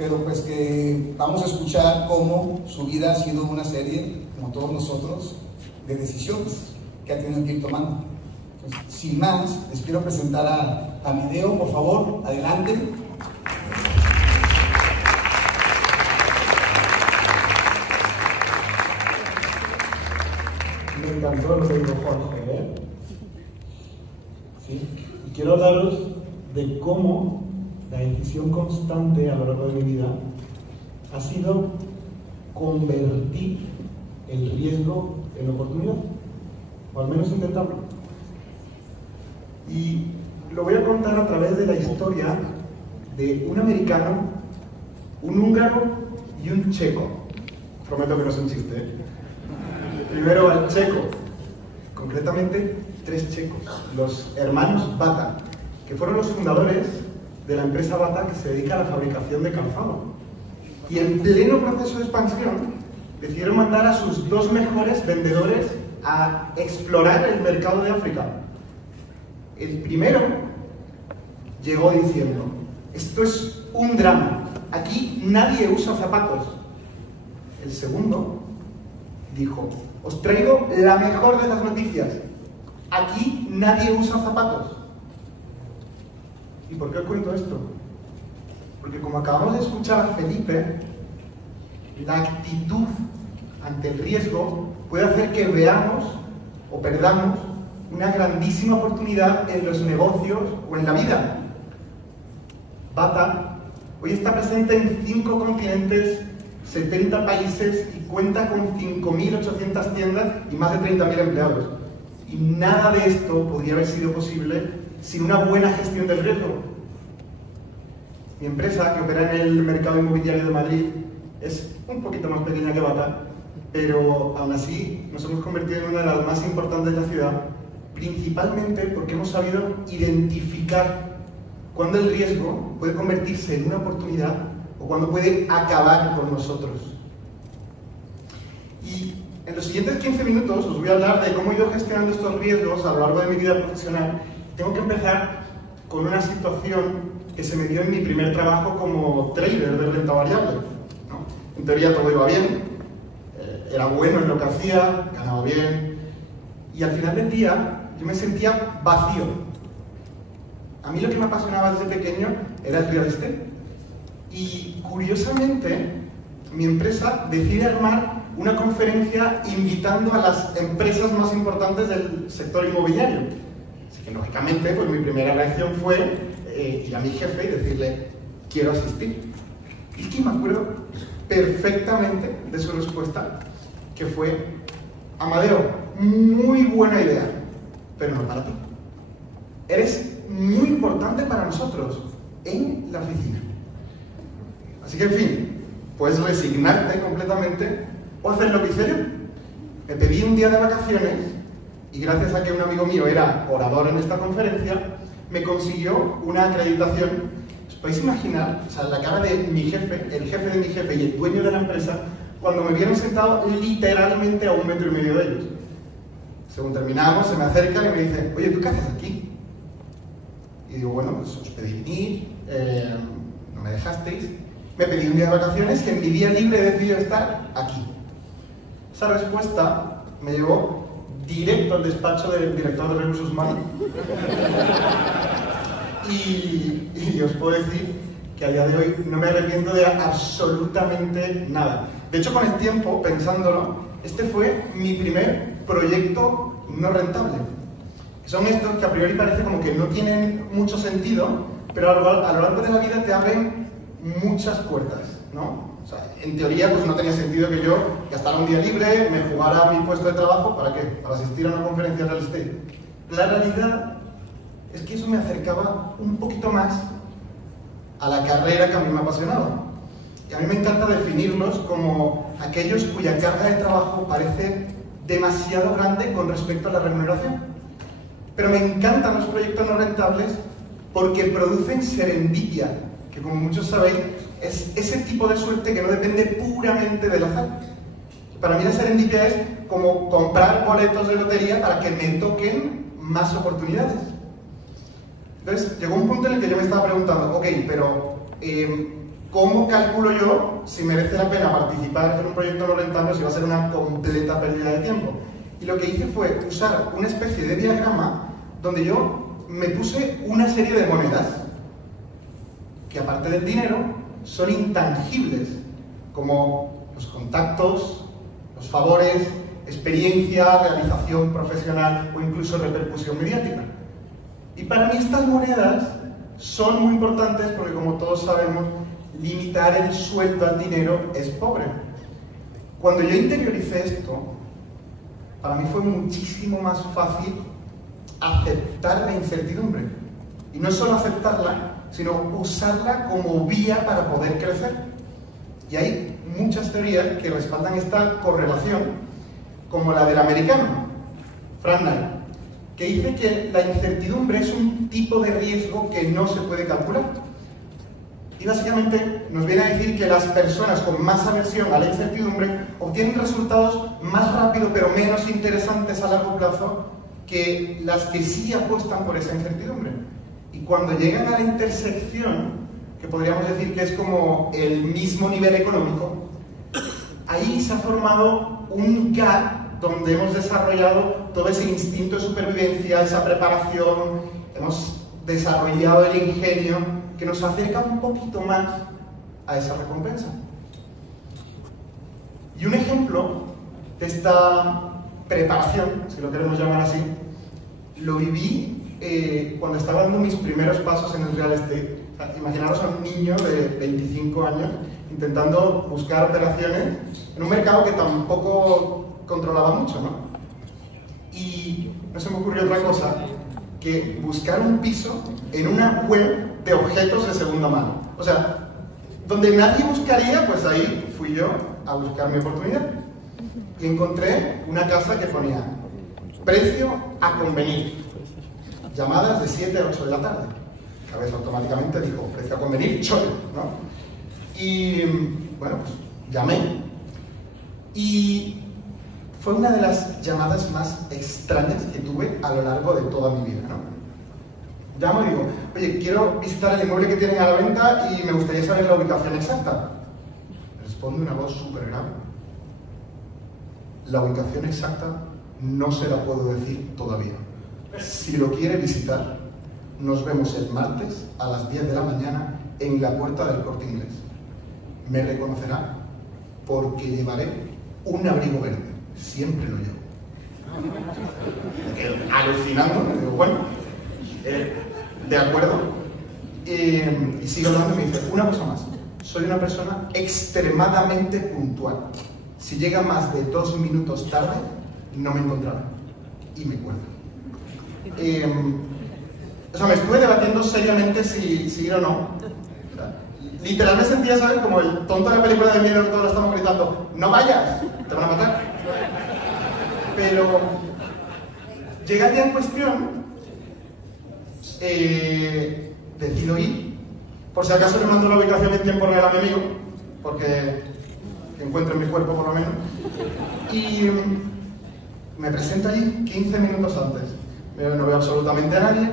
pero pues que vamos a escuchar cómo su vida ha sido una serie, como todos nosotros, de decisiones que ha tenido que ir tomando. Entonces, sin más, les quiero presentar a Amedeo, por favor, adelante. Me encantó lo que dijo Jorge, ¿eh? ¿Sí? Y quiero hablaros de cómo la decisión constante a lo largo de mi vida ha sido convertir el riesgo en oportunidad, o al menos intentarlo. Y lo voy a contar a través de la historia de un americano, un húngaro y un checo. Prometo que no es un chiste, ¿eh? Primero al checo, concretamente 3 checos, los hermanos Bata, que fueron los fundadores de la empresa Bata que se dedica a la fabricación de calzado. Y en pleno proceso de expansión decidieron mandar a sus 2 mejores vendedores a explorar el mercado de África. El primero llegó diciendo: esto es un drama, aquí nadie usa zapatos. El segundo dijo: os traigo la mejor de las noticias, aquí nadie usa zapatos. ¿Y por qué os cuento esto? Porque como acabamos de escuchar a Felipe, la actitud ante el riesgo puede hacer que veamos o perdamos una grandísima oportunidad en los negocios o en la vida. Bata hoy está presente en 5 continentes, 70 países y cuenta con 5.800 tiendas y más de 30.000 empleados. Y nada de esto podría haber sido posible sin una buena gestión del riesgo. Mi empresa, que opera en el mercado inmobiliario de Madrid, es un poquito más pequeña que Bata, pero aún así nos hemos convertido en una de las más importantes de la ciudad, principalmente porque hemos sabido identificar cuándo el riesgo puede convertirse en una oportunidad o cuándo puede acabar con nosotros. Y en los siguientes 15 minutos os voy a hablar de cómo he ido gestionando estos riesgos a lo largo de mi vida profesional. Tengo que empezar con una situación que se me dio en mi primer trabajo como trader de renta variable, ¿no? En teoría todo iba bien, era bueno en lo que hacía, ganaba bien, y al final del día yo me sentía vacío. A mí lo que me apasionaba desde pequeño era el real estate. Y curiosamente, mi empresa decide armar una conferencia invitando a las empresas más importantes del sector inmobiliario. Así que, lógicamente, pues mi primera reacción fue ir a mi jefe y decirle: quiero asistir. Y es que me acuerdo perfectamente de su respuesta, que fue: Amadeo, muy buena idea, pero no para ti. Eres muy importante para nosotros en la oficina. Así que, en fin, puedes resignarte completamente o hacer lo que hice yo. Me pedí un día de vacaciones y gracias a que un amigo mío era orador en esta conferencia, me consiguió una acreditación. ¿Os podéis imaginar? O sea, la cara de mi jefe, el jefe de mi jefe y el dueño de la empresa, cuando me vieron sentado literalmente a 1,5 metros de ellos. Según terminamos, se me acercan y me dicen: oye, ¿tú qué haces aquí? Y digo: bueno, pues os pedí venir, no me dejasteis. Me pedí un día de vacaciones y en mi día libre he decidido estar aquí. Esa respuesta me llevó directo al despacho del director de recursos humanos. Y os puedo decir que a día de hoy no me arrepiento de absolutamente nada. De hecho, con el tiempo, pensándolo, este fue mi primer proyecto no rentable. Son estos que a priori parece como que no tienen mucho sentido, pero a lo largo de la vida te abren muchas puertas, ¿no? O sea, en teoría pues no tenía sentido que yo gastara un día libre, me jugara mi puesto de trabajo, ¿para qué? Para asistir a una conferencia de real estate. La realidad es que eso me acercaba un poquito más a la carrera que a mí me apasionaba. Y a mí me encanta definirlos como aquellos cuya carga de trabajo parece demasiado grande con respecto a la remuneración. Pero me encantan los proyectos no rentables porque producen serendipia, que como muchos sabéis, es ese tipo de suerte que no depende puramente del azar. Para mí la serendipia es como comprar boletos de lotería para que me toquen más oportunidades. Entonces llegó un punto en el que yo me estaba preguntando: ok, pero ¿cómo calculo yo si merece la pena participar en un proyecto no rentable o si va a ser una completa pérdida de tiempo? Y lo que hice fue usar una especie de diagrama donde yo me puse una serie de monedas que, aparte del dinero, son intangibles, como los contactos, los favores, experiencia, realización profesional o incluso repercusión mediática. Y para mí estas monedas son muy importantes porque, como todos sabemos, limitar el sueldo al dinero es pobre. Cuando yo interioricé esto, para mí fue muchísimo más fácil aceptar la incertidumbre. Y no es solo aceptarla, sino usarla como vía para poder crecer. Y hay muchas teorías que respaldan esta correlación, como la del americano, Frank Knight, que dice que la incertidumbre es un tipo de riesgo que no se puede calcular. Y básicamente nos viene a decir que las personas con más aversión a la incertidumbre obtienen resultados más rápido pero menos interesantes a largo plazo que las que sí apuestan por esa incertidumbre. Y cuando llegan a la intersección, que podríamos decir que es como el mismo nivel económico, ahí se ha formado un gap donde hemos desarrollado todo ese instinto de supervivencia, esa preparación, hemos desarrollado el ingenio que nos acerca un poquito más a esa recompensa. Y un ejemplo de esta preparación, si lo queremos llamar así, lo viví cuando estaba dando mis primeros pasos en el real estate. O sea, imaginaros a un niño de 25 años intentando buscar operaciones en un mercado que tampoco controlaba mucho, ¿no? Y no se me ocurrió otra cosa que buscar un piso en una web de objetos de segunda mano. O sea, donde nadie buscaría, pues ahí fui yo a buscar mi oportunidad. Y encontré una casa que ponía precio a convenir, llamadas de 7 a 8 de la tarde. La cabeza automáticamente dijo, precio a convenir, chollo, ¿no? Y bueno, pues llamé. Y fue una de las llamadas más extrañas que tuve a lo largo de toda mi vida, ¿no? Llamo y digo, oye, quiero visitar el inmueble que tienen a la venta y me gustaría saber la ubicación exacta. Me responde una voz súper grave. La ubicación exacta no se la puedo decir todavía. Si lo quiere visitar, nos vemos el martes a las 10 de la mañana en la puerta del Corte Inglés. Me reconocerá porque llevaré un abrigo verde. Siempre lo llevo. Alucinando, me digo, bueno, de acuerdo. Y sigue hablando y me dice, una cosa más. Soy una persona extremadamente puntual. Si llega más de 2 minutos tarde, no me encontrará. Y me cuelga. O sea, me estuve debatiendo seriamente si ir o no. O sea, literal me sentía, ¿sabes? Como el tonto de la película de miedo que todos lo estamos gritando, ¡no vayas! Te van a matar. Pero llega el día en cuestión, decido ir. Por si acaso le mando la ubicación en tiempo real a mi amigo, porque encuentro en mi cuerpo por lo menos. Y me presento allí 15 minutos antes. No veo absolutamente a nadie.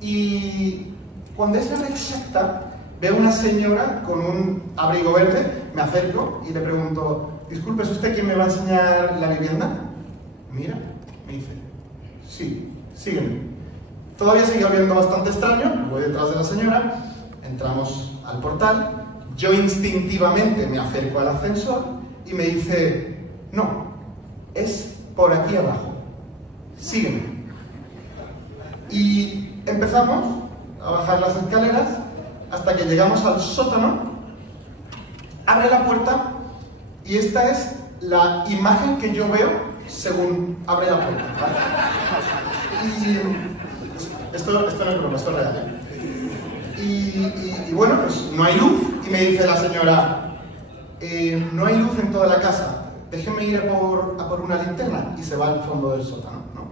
Y cuando es la hora exacta, veo una señora con un abrigo verde, me acerco y le pregunto, disculpe, ¿es usted quien me va a enseñar la vivienda? Mira, me dice, sí, sígueme. Todavía sigue oliendo bastante extraño, voy detrás de la señora, entramos al portal, yo instintivamente me acerco al ascensor y me dice, no, es por aquí abajo, sígueme. Y empezamos a bajar las escaleras hasta que llegamos al sótano, abre la puerta y esta es la imagen que yo veo según abre la puerta, ¿vale? Y esto no es broma, esto es real. Y bueno, pues no hay luz y me dice la señora, no hay luz en toda la casa, déjeme ir a por una linterna, y se va al fondo del sótano, ¿no?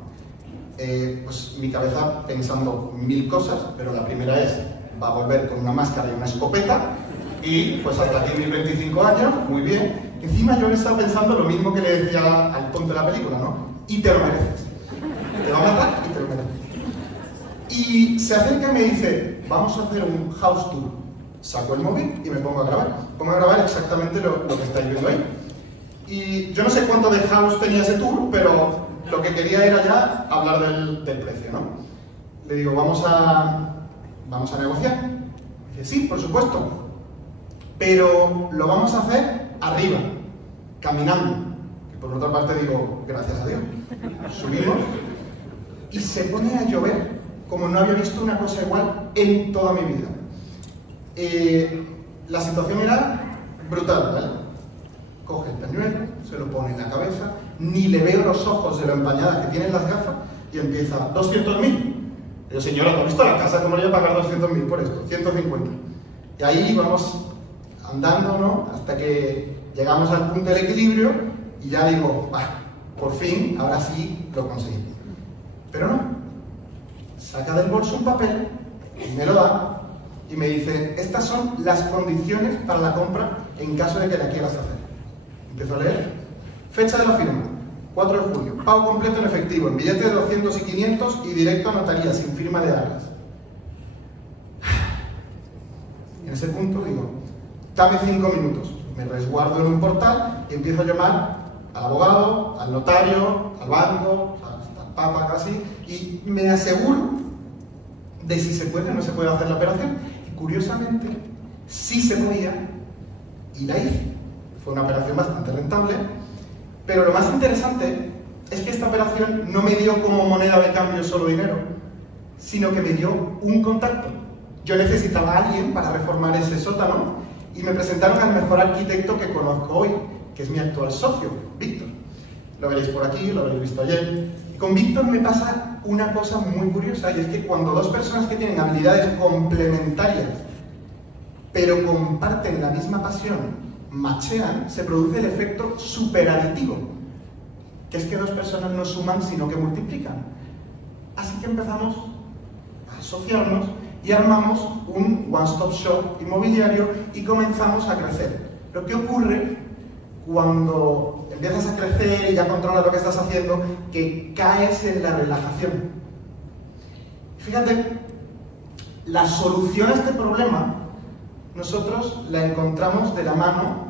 Pues mi cabeza pensando 1000 cosas, pero la primera es, va a volver con una máscara y una escopeta, y pues hasta aquí mis 25 años, muy bien. Encima yo le estaba pensando lo mismo que le decía al tonto de la película, ¿no? Y te lo mereces. Te va a matar y te lo mereces. Y se acerca y me dice, vamos a hacer un house tour. saco el móvil y me pongo a grabar. Pongo a grabar exactamente lo que estáis viendo ahí. Y yo no sé cuánto de house tenía ese tour, pero lo que quería era ya hablar del precio, ¿no? Le digo, vamos a negociar. Dice, sí, por supuesto, pero lo vamos a hacer arriba, caminando. Y por otra parte digo, gracias a Dios. Subimos y se pone a llover como no había visto una cosa igual en toda mi vida. La situación era brutal, ¿vale? Coge el pañuelo, se lo pone en la cabeza, ni le veo los ojos de lo empañadas que tienen las gafas y empieza, 200.000. Digo, señora, ¿te has visto la casa? ¿Cómo le voy a pagar 200.000 por esto? 150. Y ahí vamos andando, ¿no? Hasta que llegamos al punto del equilibrio y ya digo, por fin, ahora sí lo conseguí. Pero no. Saca del bolso un papel y me lo da y me dice, estas son las condiciones para la compra en caso de que la quieras hacer. Empiezo a leer. Fecha de la firma, 4 de junio. Pago completo en efectivo, en billete de 200 y 500 y directo a notaría, sin firma de arras. En ese punto digo, dame 5 minutos. Me resguardo en un portal y empiezo a llamar al abogado, al notario, al banco, al papa casi, y me aseguro de si se puede o no se puede hacer la operación. Y curiosamente, sí se podía y la hice. Fue una operación bastante rentable, pero lo más interesante es que esta operación no me dio como moneda de cambio solo dinero, sino que me dio un contacto. Yo necesitaba a alguien para reformar ese sótano y me presentaron al mejor arquitecto que conozco hoy, que es mi actual socio, Víctor. Lo veréis por aquí, lo habréis visto ayer. Y con Víctor me pasa una cosa muy curiosa, y es que cuando dos personas que tienen habilidades complementarias, pero comparten la misma pasión, machean, se produce el efecto superaditivo, que es que dos personas no suman, sino que multiplican. Así que empezamos a asociarnos y armamos un one-stop shop inmobiliario y comenzamos a crecer. Lo que ocurre cuando empiezas a crecer y ya controlas lo que estás haciendo, que caes en la relajación. Fíjate, la solución a este problema nosotros la encontramos de la mano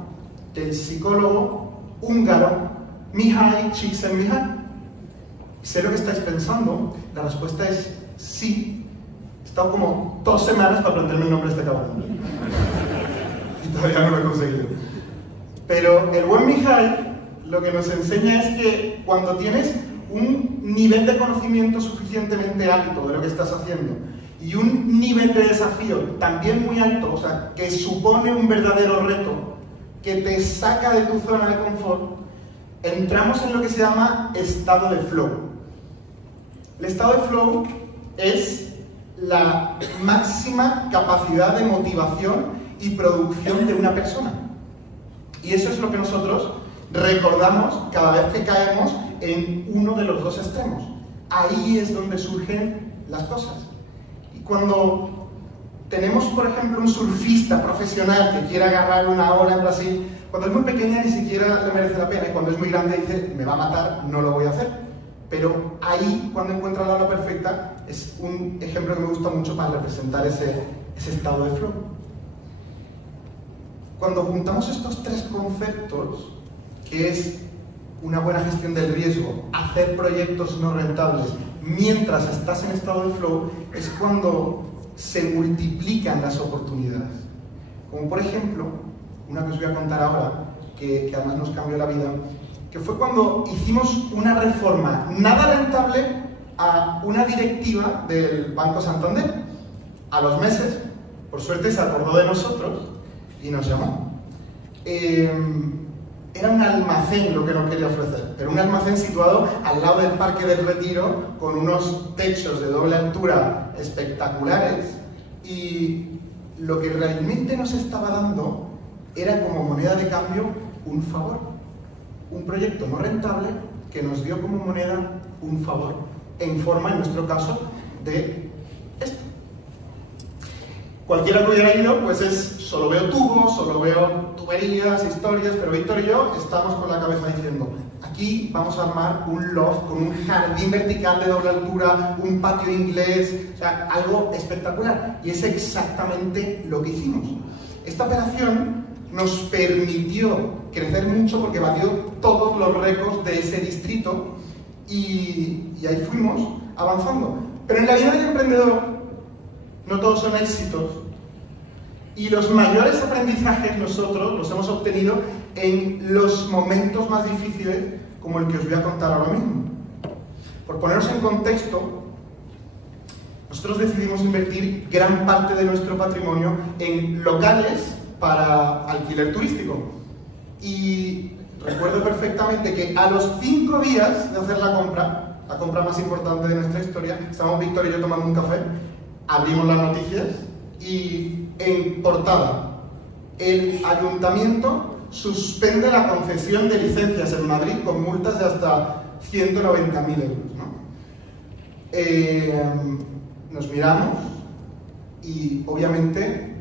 del psicólogo húngaro Mihály Csikszentmihalyi. Sé lo que estáis pensando, la respuesta es sí. He estado como 2 semanas para aprenderme el nombre de este cabrón y todavía no lo he conseguido. Pero el buen Mihály lo que nos enseña es que cuando tienes un nivel de conocimiento suficientemente alto de lo que estás haciendo y un nivel de desafío también muy alto, o sea, que supone un verdadero reto, que te saca de tu zona de confort, entramos en lo que se llama estado de flow. El estado de flow es la máxima capacidad de motivación y producción de una persona. Y eso es lo que nosotros recordamos cada vez que caemos en uno de los dos extremos. Ahí es donde surgen las cosas. Y cuando tenemos, por ejemplo, un surfista profesional que quiere agarrar una ola en Brasil, cuando es muy pequeña ni siquiera le merece la pena, y cuando es muy grande dice, me va a matar, no lo voy a hacer. Pero ahí, cuando encuentra la ola perfecta, es un ejemplo que me gusta mucho para representar ese estado de flow. Cuando juntamos estos 3 conceptos, que es una buena gestión del riesgo, hacer proyectos no rentables mientras estás en estado de flow, es cuando se multiplican las oportunidades. Como por ejemplo, una que os voy a contar ahora, que además nos cambió la vida, que fue cuando hicimos una reforma nada rentable a una directiva del Banco Santander. A los meses, por suerte, se acordó de nosotros y nos llamó. Era un almacén lo que nos quería ofrecer, pero un almacén situado al lado del Parque del Retiro, con unos techos de doble altura espectaculares, y lo que realmente nos estaba dando era como moneda de cambio un favor. Un proyecto no rentable que nos dio como moneda un favor, en forma, en nuestro caso, de esto. Cualquiera que hubiera ido, pues es solo veo tubos, solo veo tuberías, historias, pero Víctor y yo estamos con la cabeza diciendo, aquí vamos a armar un loft con un jardín vertical de doble altura, un patio inglés, o sea, algo espectacular. Y es exactamente lo que hicimos. Esta operación nos permitió crecer mucho porque batió todos los récords de ese distrito y ahí fuimos avanzando. Pero en la vida del emprendedor no todos son éxitos y los mayores aprendizajes nosotros los hemos obtenido en los momentos más difíciles como el que os voy a contar ahora mismo. Por poneros en contexto, nosotros decidimos invertir gran parte de nuestro patrimonio en locales para alquiler turístico. Y recuerdo perfectamente que a los 5 días de hacer la compra más importante de nuestra historia, estábamos Víctor y yo tomando un café, abrimos las noticias y en portada, el ayuntamiento suspende la concesión de licencias en Madrid con multas de hasta 190.000 euros, ¿no? Nos miramos y obviamente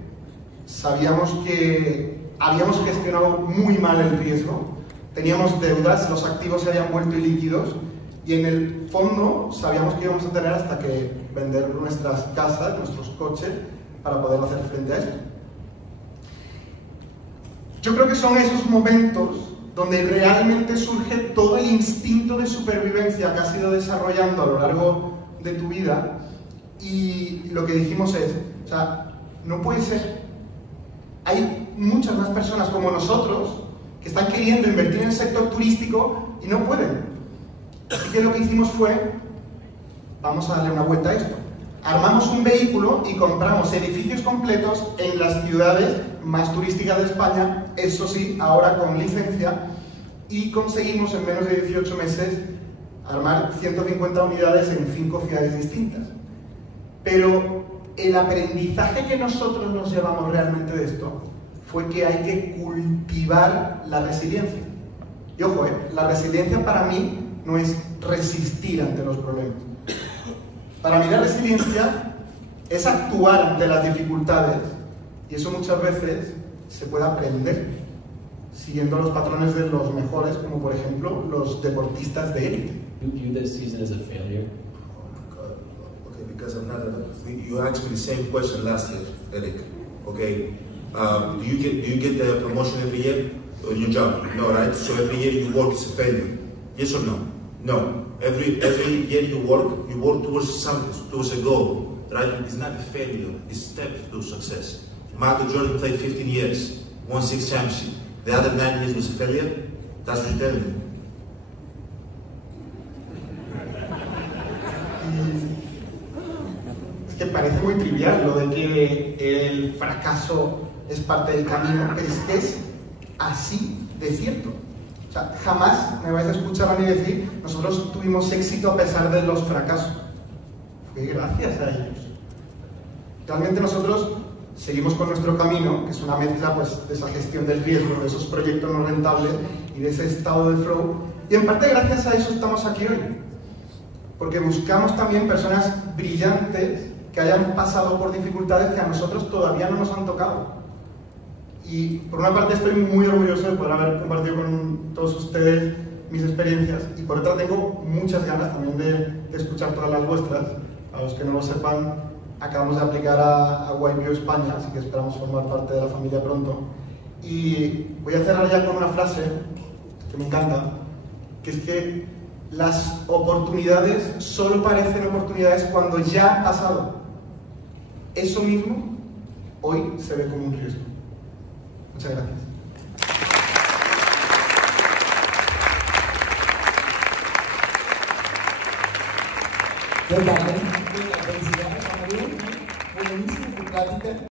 sabíamos que habíamos gestionado muy mal el riesgo, teníamos deudas, los activos se habían vuelto ilíquidos y en el fondo sabíamos que íbamos a tener hasta que vender nuestras casas, nuestros coches, para poder hacer frente a esto. Yo creo que son esos momentos donde realmente surge todo el instinto de supervivencia que has ido desarrollando a lo largo de tu vida y lo que dijimos es, o sea, no puede ser. Hay muchas más personas como nosotros que están queriendo invertir en el sector turístico y no pueden. Así que lo que hicimos fue, vamos a darle una vuelta a esto. Armamos un vehículo y compramos edificios completos en las ciudades más turísticas de España, eso sí, ahora con licencia, y conseguimos en menos de 18 meses armar 150 unidades en 5 ciudades distintas. Pero el aprendizaje que nosotros nos llevamos realmente de esto fue que hay que cultivar la resiliencia. Y ojo, la resiliencia para mí no es resistir ante los problemas. Para mí la resiliencia es actuar ante las dificultades y eso muchas veces se puede aprender siguiendo los patrones de los mejores, como por ejemplo los deportistas de élite. You view this season as a failure? Oh my God. Okay, because I'm not you asked me the same question last year, Eric. Okay, do you get the promotion every year on your job? No, right? So every year you work is a failure. Yes or no? No. Every year you work towards something, towards a goal, right? It's not a failure, it's a step to success. Michael Jordan played 15 years, won 6 championships. The other 9 years was a failure? That's what you're telling me. Es que parece muy trivial lo de que el fracaso es parte del camino, pero es que es así de cierto. O sea, jamás me vais a escuchar a mí decir, nosotros tuvimos éxito a pesar de los fracasos. Fue gracias a ellos. Realmente nosotros seguimos con nuestro camino, que es una mezcla pues, de esa gestión del riesgo, de esos proyectos no rentables y de ese estado de flow. Y en parte gracias a eso estamos aquí hoy. Porque buscamos también personas brillantes que hayan pasado por dificultades que a nosotros todavía no nos han tocado. Y por una parte estoy muy orgulloso de poder haber compartido con todos ustedes mis experiencias y por otra tengo muchas ganas también de escuchar todas las vuestras. A los que no lo sepan, acabamos de aplicar a YPO España, así que esperamos formar parte de la familia pronto. Y voy a cerrar ya con una frase que me encanta, que es que las oportunidades solo parecen oportunidades cuando ya han pasado. Eso mismo hoy se ve como un riesgo. Muchas gracias. Good,